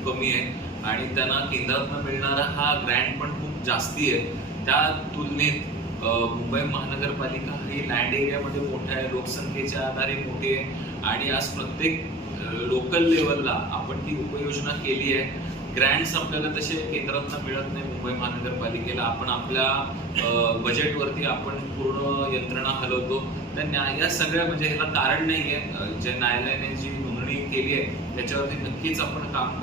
खूप कमी आहे आणि त्यांना केंद्रातून मिळणारा हा ग्रँट पण खूप जास्ती आहे. त्या तुलनेत मुंबई महानगरपालिका ही लँड एरियामध्ये मोठ्या आहे, लोकसंख्येच्या आधारे मोठी आहे आणि आज प्रत्येक लोकल लेवलला आपण ती उपाययोजना केली आहे. ग्रँट्स आपल्याला तसे केंद्रातून मिळत नाही मुंबई महानगरपालिकेला. आपण आपल्या बजेटवरती आपण पूर्ण यंत्रणा हलवतो. तर या सगळ्या म्हणजे ह्याला कारण नाही आहे. जे न्यायालयाने जी नोंदणी केली आहे त्याच्यावरती नक्कीच आपण काम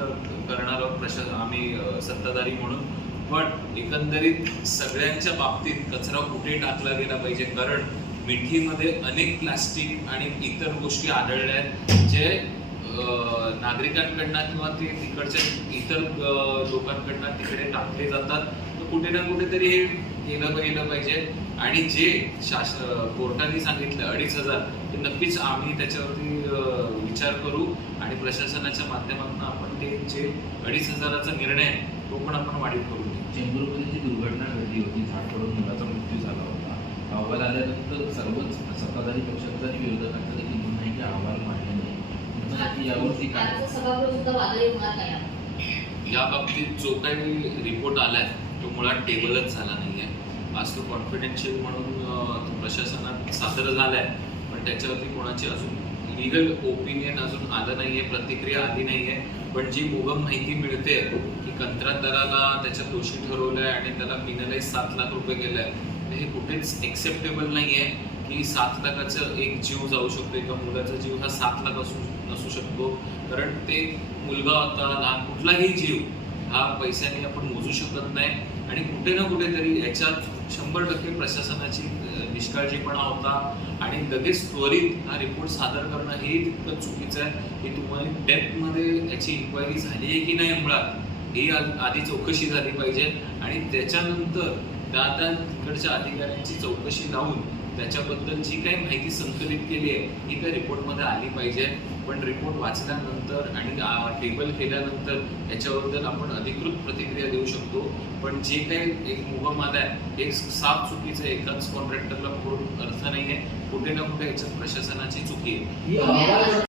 करणार आहोत आम्ही सत्ताधारी म्हणून. पण एकंदरीत सगळ्यांच्या बाबतीत कचरा कुठे टाकला गेला पाहिजे, कारण मिठीमध्ये अनेक प्लास्टिक आणि इतर गोष्टी आढळल्या आहेत जे नागरिकांकडनं किंवा ते तिकडच्या इतर लोकांकडनं तिकडे टाकले जातात. तर कुठे ना कुठेतरी हे केलं पाहिजे आणि जे कोर्टाने सांगितलं 2,500 ते नक्कीच आम्ही त्याच्यावरती विचार करू आणि प्रशासनाच्या माध्यमातून आपण ते जे 2,500चा निर्णय आहे तो पण आपण वाढीव करू. चेंबूरमध्ये जी दुर्घटना घडली होती, झाड पडून मुलाचा मृत्यू झाला होता, अहवाल आल्यानंतर सर्वच सत्ताधारी पक्षांचा आणि विरोधकांचा देखील म्हणणं आहे की अहवाल मान्य नाही. यावरती या बाबतीत जो काही रिपोर्ट आलाय तो मुळात टेबलच झाला नाहीये. आज तो कॉन्फिडेन्शियल म्हणून प्रशासनात सादर झालाय, पण त्याच्यावरती कोणाची अजून लिगल ओपिनियन अजून आलं नाहीये, प्रतिक्रिया आली नाहीये. पण जी मुबम माहिती मिळते की कंत्राटदाराला त्याच्या दोषी ठरवलंय आणि त्याला पिनलाइज 7 लाख रुपये केलंय, हे कुठेच एक्सेप्टेबल नाहीये की 7 लाखाचा एक जीव जाऊ शकतो. एका मुलाचा जीव हा 7 लाख नसू शकतो, कारण ते मुलगा होता, लहान कुठलाही जीव हा पैशाने आपण मोजू शकत नाही. आणि कुठे ना कुठेतरी याच्यात 100% प्रशासनाची निष्काळजीपणा होता आणि लगेच त्वरित हा रिपोर्ट सादर करणं हे तितकं चुकीचं आहे की तुम्हाला डेप्थमध्ये याची इन्क्वायरी झाली आहे की नाही मुळात ही आधी चौकशी झाली पाहिजे आणि त्याच्यानंतर त्या तिकडच्या अधिकाऱ्यांची चौकशी लावून त्याच्याबद्दल जी काही माहिती संकलित केली आहे ही त्या रिपोर्टमध्ये आली पाहिजे. पण रिपोर्ट वाचल्यानंतर आणि टेबल केल्यानंतर याच्याबद्दल आपण अधिकृत प्रतिक्रिया देऊ शकतो. पण जे काही एक मुबम आलाय हे साफ चुकीचं आहे. एकाच कॉन्ट्रॅक्टरला करून अर्थ नाही आहे. कुठे ना कुठे याच्यात प्रशासनाची चुकी आहे.